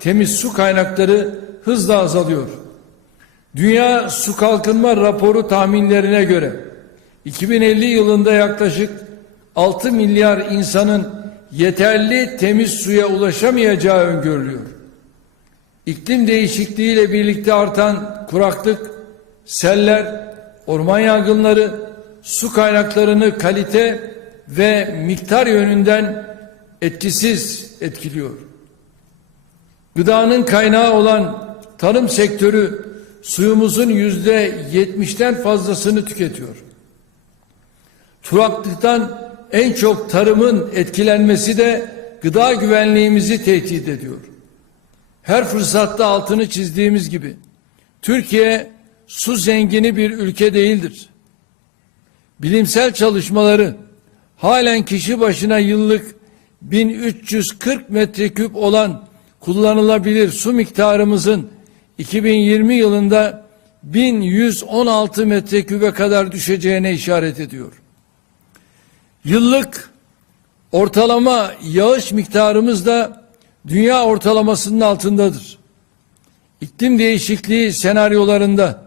temiz su kaynakları hızla azalıyor. Dünya Su Kalkınma Raporu tahminlerine göre 2050 yılında yaklaşık 6 milyar insanın yeterli temiz suya ulaşamayacağı öngörülüyor. İklim değişikliğiyle birlikte artan kuraklık, seller, orman yangınları, su kaynaklarını kalite ve miktar yönünden etkisiz etkiliyor. Gıdanın kaynağı olan tarım sektörü suyumuzun yüzde yetmişten fazlasını tüketiyor. Kuraklıktan en çok tarımın etkilenmesi de gıda güvenliğimizi tehdit ediyor. Her fırsatta altını çizdiğimiz gibi Türkiye su zengini bir ülke değildir. Bilimsel çalışmaları halen kişi başına yıllık 1340 metreküp olan kullanılabilir su miktarımızın 2020 yılında 1116 metrekübe kadar düşeceğine işaret ediyor. Yıllık ortalama yağış miktarımız da dünya ortalamasının altındadır. İklim değişikliği senaryolarında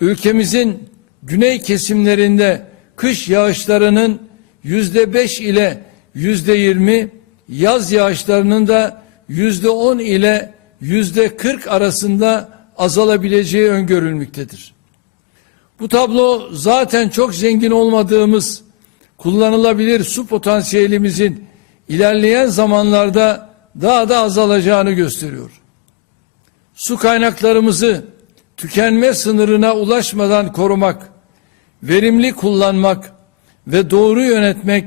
ülkemizin güney kesimlerinde kış yağışlarının yüzde beş ile yüzde yirmi, yaz yağışlarının da yüzde on ile yüzde kırk arasında azalabileceği öngörülmektedir. Bu tablo zaten çok zengin olmadığımız kullanılabilir su potansiyelimizin ilerleyen zamanlarda daha da azalacağını gösteriyor. Su kaynaklarımızı tükenme sınırına ulaşmadan korumak, verimli kullanmak ve doğru yönetmek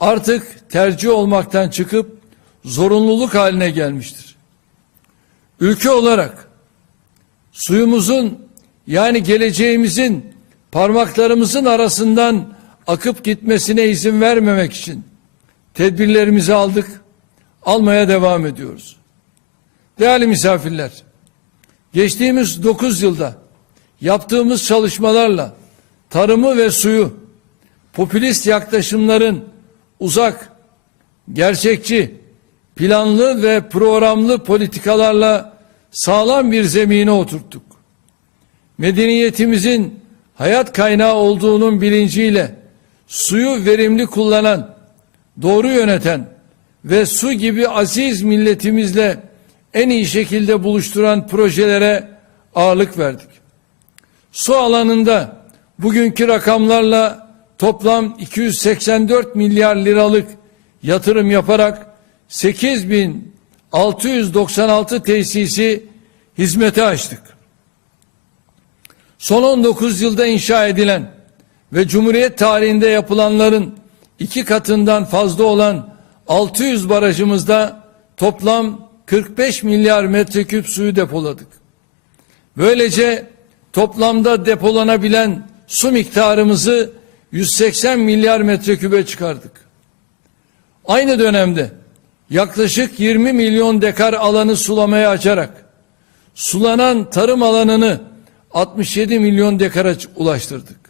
artık tercih olmaktan çıkıp zorunluluk haline gelmiştir. Ülke olarak suyumuzun yani geleceğimizin parmaklarımızın arasından akıp gitmesine izin vermemek için tedbirlerimizi aldık, almaya devam ediyoruz. Değerli misafirler, geçtiğimiz 9 yılda yaptığımız çalışmalarla tarımı ve suyu popülist yaklaşımların uzak, gerçekçi, planlı ve programlı politikalarla sağlam bir zemine oturttuk. Medeniyetimizin hayat kaynağı olduğunun bilinciyle suyu verimli kullanan, doğru yöneten ve su gibi aziz milletimizle en iyi şekilde buluşturan projelere ağırlık verdik. Su alanında bugünkü rakamlarla toplam 284 milyar liralık yatırım yaparak 8696 tesisi hizmete açtık. Son 19 yılda inşa edilen ve Cumhuriyet tarihinde yapılanların iki katından fazla olan 600 barajımızda toplam 45 milyar metreküp suyu depoladık. Böylece toplamda depolanabilen su miktarımızı 180 milyar metrekübe çıkardık. Aynı dönemde yaklaşık 20 milyon dekar alanı sulamaya açarak sulanan tarım alanını 67 milyon dekara ulaştırdık.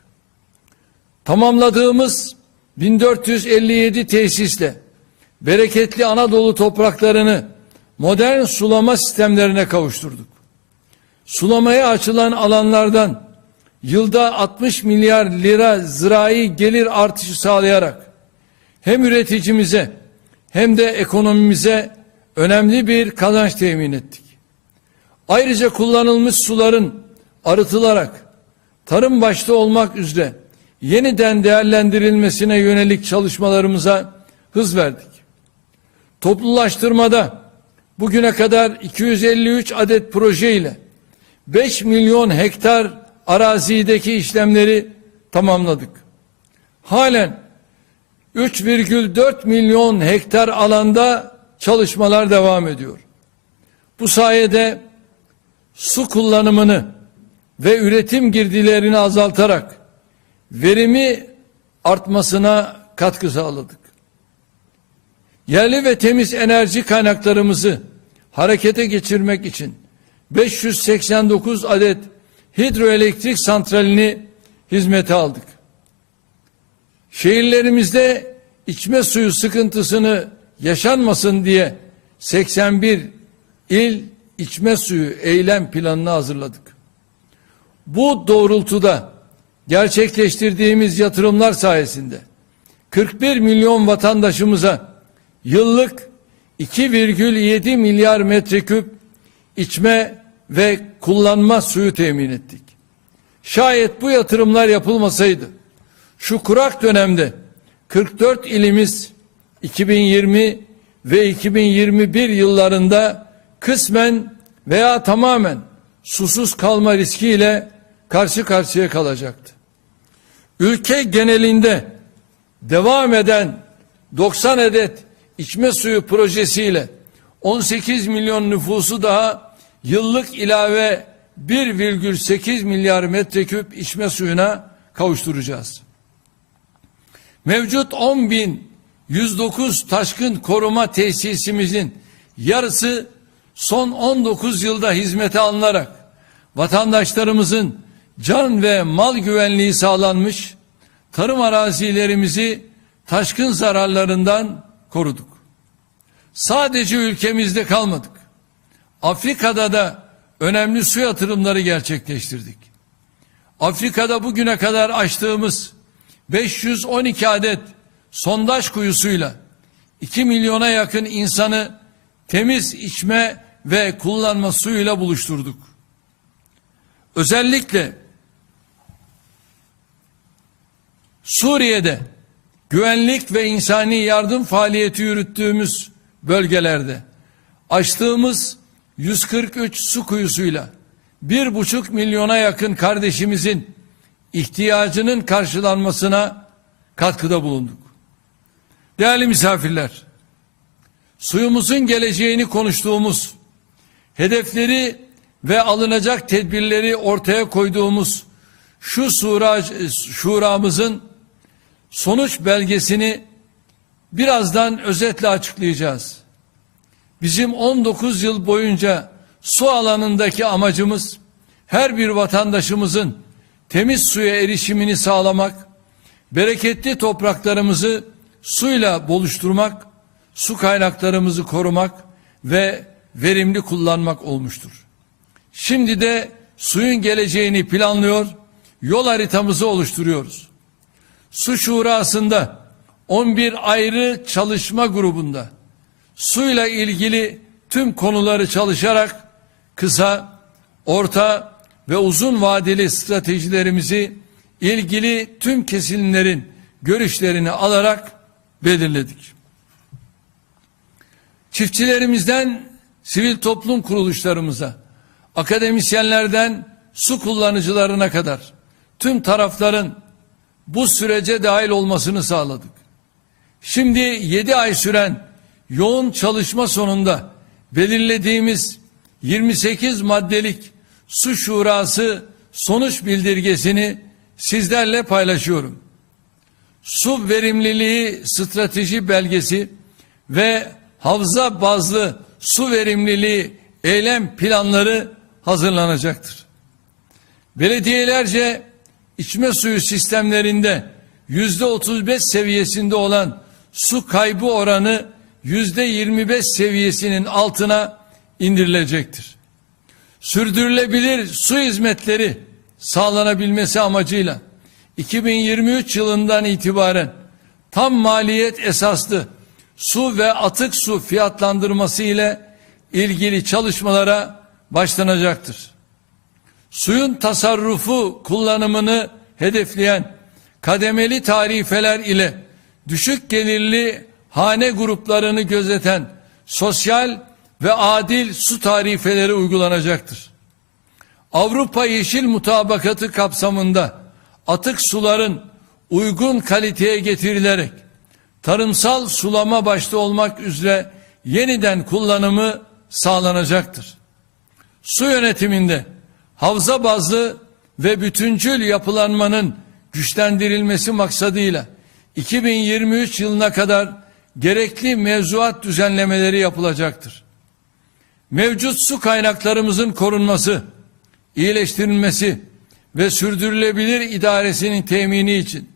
Tamamladığımız 1457 tesisle bereketli Anadolu topraklarını modern sulama sistemlerine kavuşturduk. Sulamaya açılan alanlardan yılda 60 milyar lira zirai gelir artışı sağlayarak hem üreticimize hem de ekonomimize önemli bir kazanç temin ettik. Ayrıca kullanılmış suların arıtılarak tarım başta olmak üzere yeniden değerlendirilmesine yönelik çalışmalarımıza hız verdik. Toplulaştırmada bugüne kadar 253 adet proje ile 5 milyon hektar arazideki işlemleri tamamladık. Halen 3,4 milyon hektar alanda çalışmalar devam ediyor. Bu sayede su kullanımını ve üretim girdilerini azaltarak verimi artmasına katkı sağladık. Yerli ve temiz enerji kaynaklarımızı harekete geçirmek için 589 adet hidroelektrik santralini hizmete aldık. Şehirlerimizde içme suyu sıkıntısını yaşanmasın diye 81 il içme suyu eylem planını hazırladık. Bu doğrultuda gerçekleştirdiğimiz yatırımlar sayesinde 41 milyon vatandaşımıza yıllık 2,7 milyar metreküp içme ve kullanma suyu temin ettik. Şayet bu yatırımlar yapılmasaydı şu kurak dönemde 44 ilimiz 2020 ve 2021 yıllarında kısmen veya tamamen susuz kalma riskiyle karşı karşıya kalacaktı. Ülke genelinde devam eden 90 adet içme suyu projesiyle 18 milyon nüfusu daha yıllık ilave 1,8 milyar metreküp içme suyuna kavuşturacağız. Mevcut 10 bin 109 taşkın koruma tesisimizin yarısı son 19 yılda hizmete alınarak vatandaşlarımızın can ve mal güvenliği sağlanmış, tarım arazilerimizi taşkın zararlarından koruduk. Sadece ülkemizde kalmadık. Afrika'da da önemli su yatırımları gerçekleştirdik. Afrika'da bugüne kadar açtığımız 512 adet sondaj kuyusuyla 2 milyona yakın insanı temiz içme ve kullanma suyuyla buluşturduk. Özellikle Suriye'de güvenlik ve insani yardım faaliyeti yürüttüğümüz bölgelerde açtığımız 143 su kuyusuyla bir buçuk milyona yakın kardeşimizin ihtiyacının karşılanmasına katkıda bulunduk. Değerli misafirler, suyumuzun geleceğini konuştuğumuz, hedefleri ve alınacak tedbirleri ortaya koyduğumuz şu şura, şuramızın sonuç belgesini birazdan özetle açıklayacağız. Bizim 19 yıl boyunca su alanındaki amacımız her bir vatandaşımızın temiz suya erişimini sağlamak, bereketli topraklarımızı suyla buluşturmak, su kaynaklarımızı korumak ve verimli kullanmak olmuştur. Şimdi de suyun geleceğini planlıyor, yol haritamızı oluşturuyoruz. Su Şurası'nda 11 ayrı çalışma grubunda suyla ilgili tüm konuları çalışarak kısa, orta ve uzun vadeli stratejilerimizi ilgili tüm kesimlerin görüşlerini alarak belirledik. Çiftçilerimizden sivil toplum kuruluşlarımıza, akademisyenlerden su kullanıcılarına kadar tüm tarafların bu sürece dahil olmasını sağladık. Şimdi 7 ay süren yoğun çalışma sonunda belirlediğimiz 28 maddelik su şurası sonuç bildirgesini sizlerle paylaşıyorum. Su verimliliği strateji belgesi ve havza bazlı su verimliliği eylem planları hazırlanacaktır. Belediyelerce içme suyu sistemlerinde yüzde 35 seviyesinde olan su kaybı oranı yüzde 25 seviyesinin altına indirilecektir. Sürdürülebilir su hizmetleri sağlanabilmesi amacıyla 2023 yılından itibaren tam maliyet esaslı su ve atık su fiyatlandırması ile ilgili çalışmalara başlanacaktır. Suyun tasarrufu kullanımını hedefleyen kademeli tarifeler ile düşük gelirli hane gruplarını gözeten sosyal ve adil su tarifeleri uygulanacaktır. Avrupa Yeşil Mutabakatı kapsamında atık suların uygun kaliteye getirilerek tarımsal sulama başta olmak üzere yeniden kullanımı sağlanacaktır. Su yönetiminde havza bazlı ve bütüncül yapılanmanın güçlendirilmesi maksadıyla 2023 yılına kadar gerekli mevzuat düzenlemeleri yapılacaktır. Mevcut su kaynaklarımızın korunması, iyileştirilmesi ve sürdürülebilir idaresinin temini için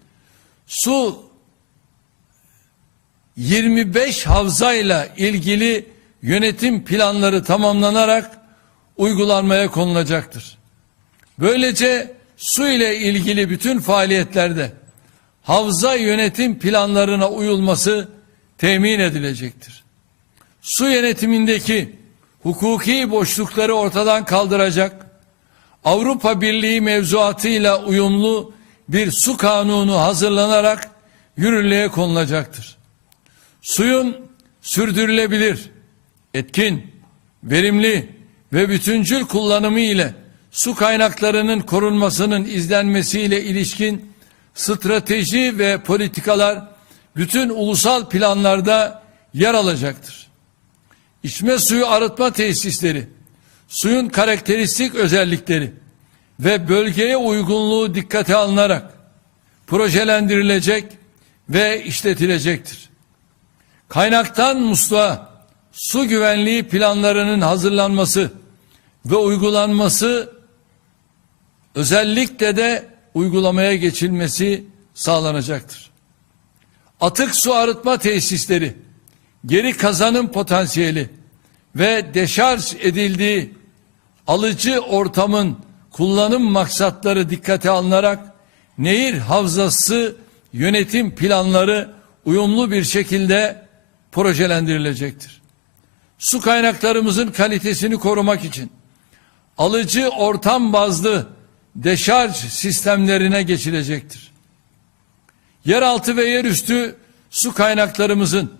su 25 havzayla ilgili yönetim planları tamamlanarak uygulanmaya konulacaktır. Böylece su ile ilgili bütün faaliyetlerde havza yönetim planlarına uyulması temin edilecektir. Su yönetimindeki hukuki boşlukları ortadan kaldıracak, Avrupa Birliği mevzuatıyla uyumlu bir su kanunu hazırlanarak yürürlüğe konulacaktır. Suyun sürdürülebilir, etkin, verimli ve bütüncül kullanımı ile su kaynaklarının korunmasının izlenmesiyle ilişkin strateji ve politikalar bütün ulusal planlarda yer alacaktır. İçme suyu arıtma tesisleri, suyun karakteristik özellikleri ve bölgeye uygunluğu dikkate alınarak projelendirilecek ve işletilecektir. Kaynaktan musluğa su güvenliği planlarının hazırlanması ve uygulanması özellikle de uygulamaya geçilmesi sağlanacaktır. Atık su arıtma tesisleri, geri kazanım potansiyeli ve deşarj edildiği alıcı ortamın kullanım maksatları dikkate alınarak nehir havzası yönetim planları uyumlu bir şekilde projelendirilecektir. Su kaynaklarımızın kalitesini korumak için alıcı ortam bazlı deşarj sistemlerine geçilecektir. Yeraltı ve yerüstü su kaynaklarımızın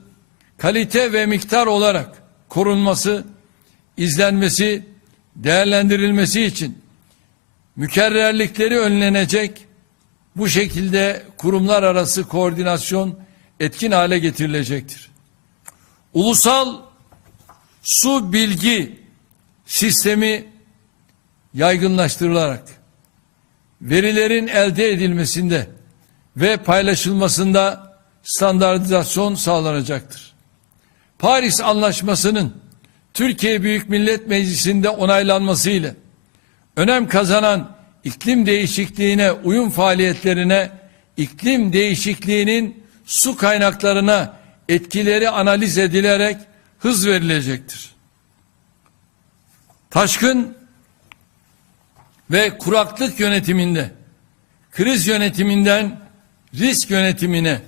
kalite ve miktar olarak korunması, izlenmesi, değerlendirilmesi için mükerrerlikleri önlenecek bu şekilde kurumlar arası koordinasyon etkin hale getirilecektir. Ulusal su bilgi sistemi yaygınlaştırılarak verilerin elde edilmesinde ve paylaşılmasında standartizasyon sağlanacaktır. Paris Anlaşması'nın Türkiye Büyük Millet Meclisi'nde onaylanmasıyla önem kazanan iklim değişikliğine uyum faaliyetlerine iklim değişikliğinin su kaynaklarına etkileri analiz edilerek hız verilecektir. Taşkın ve kuraklık yönetiminde kriz yönetiminden risk yönetimine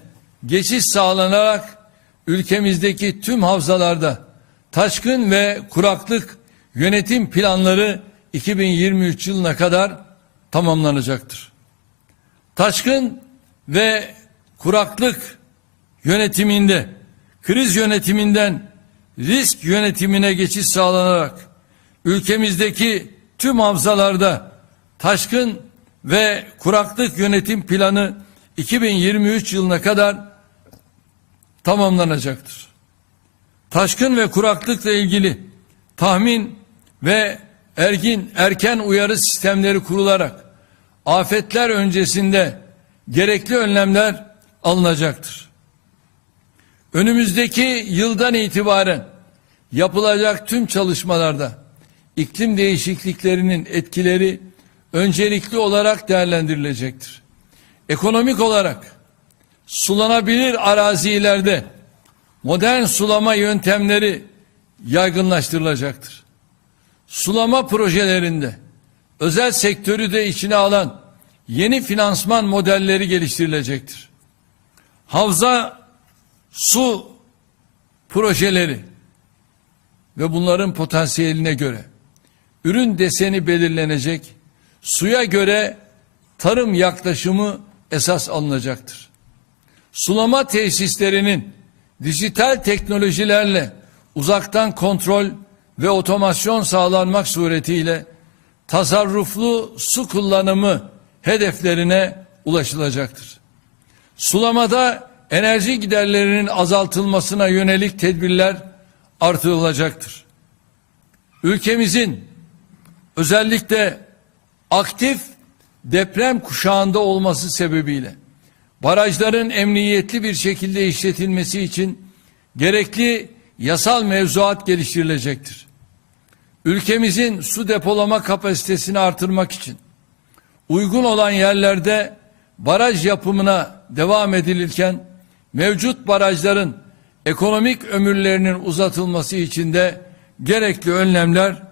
geçiş sağlanarak ülkemizdeki tüm havzalarda taşkın ve kuraklık yönetim planları 2023 yılına kadar tamamlanacaktır. Taşkın ve kuraklık yönetiminde kriz yönetiminden risk yönetimine geçiş sağlanarak ülkemizdeki tüm havzalarda taşkın ve kuraklık yönetim planı 2023 yılına kadar tamamlanacaktır. Taşkın ve kuraklıkla ilgili tahmin ve ergin erken uyarı sistemleri kurularak afetler öncesinde gerekli önlemler alınacaktır. Önümüzdeki yıldan itibaren yapılacak tüm çalışmalarda iklim değişikliklerinin etkileri öncelikli olarak değerlendirilecektir. Ekonomik olarak sulanabilir arazilerde modern sulama yöntemleri yaygınlaştırılacaktır. Sulama projelerinde özel sektörü de içine alan yeni finansman modelleri geliştirilecektir. Havza su projeleri ve bunların potansiyeline göre ürün deseni belirlenecek, suya göre tarım yaklaşımı esas alınacaktır. Sulama tesislerinin dijital teknolojilerle uzaktan kontrol ve otomasyon sağlanmak suretiyle tasarruflu su kullanımı hedeflerine ulaşılacaktır. Sulamada enerji giderlerinin azaltılmasına yönelik tedbirler artırılacaktır. Ülkemizin özellikle aktif deprem kuşağında olması sebebiyle barajların emniyetli bir şekilde işletilmesi için gerekli yasal mevzuat geliştirilecektir. Ülkemizin su depolama kapasitesini artırmak için uygun olan yerlerde baraj yapımına devam edilirken mevcut barajların ekonomik ömürlerinin uzatılması için de gerekli önlemler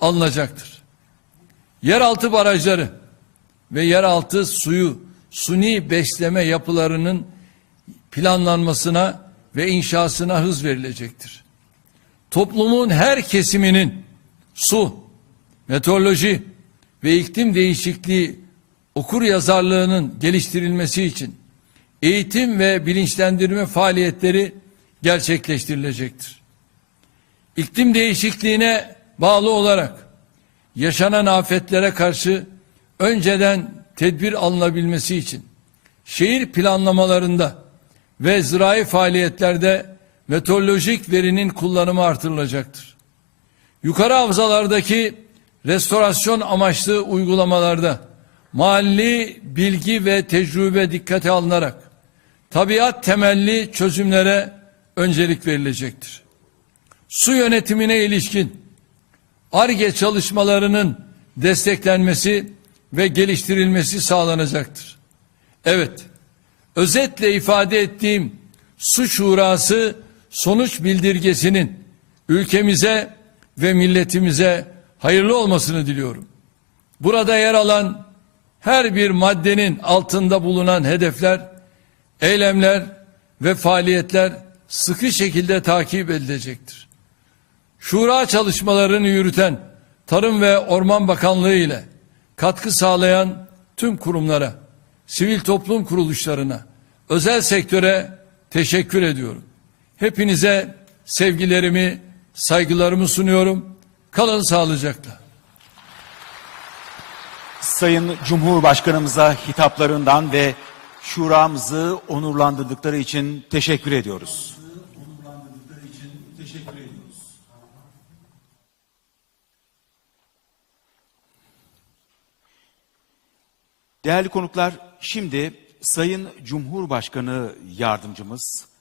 alınacaktır. Yeraltı barajları ve yeraltı suyu suni besleme yapılarının planlanmasına ve inşasına hız verilecektir. Toplumun her kesiminin su, meteoroloji ve iklim değişikliği okur yazarlığının geliştirilmesi için eğitim ve bilinçlendirme faaliyetleri gerçekleştirilecektir. İklim değişikliğine bağlı olarak yaşanan afetlere karşı önceden tedbir alınabilmesi için şehir planlamalarında ve zirai faaliyetlerde meteorolojik verinin kullanımı artırılacaktır. Yukarı havzalardaki restorasyon amaçlı uygulamalarda mahalli bilgi ve tecrübe dikkate alınarak tabiat temelli çözümlere öncelik verilecektir. Su yönetimine ilişkin ARGE çalışmalarının desteklenmesi ve geliştirilmesi sağlanacaktır. Evet, özetle ifade ettiğim su şurası sonuç bildirgesinin ülkemize ve milletimize hayırlı olmasını diliyorum. Burada yer alan her bir maddenin altında bulunan hedefler, eylemler ve faaliyetler sıkı şekilde takip edilecektir. Şura çalışmalarını yürüten Tarım ve Orman Bakanlığı ile katkı sağlayan tüm kurumlara, sivil toplum kuruluşlarına, özel sektöre teşekkür ediyorum. Hepinize sevgilerimi, saygılarımı sunuyorum. Kalın sağlıcakla. Sayın Cumhurbaşkanımıza hitaplarından ve şuramızı onurlandırdıkları için teşekkür ediyoruz. Değerli konuklar, şimdi Sayın Cumhurbaşkanı Yardımcımız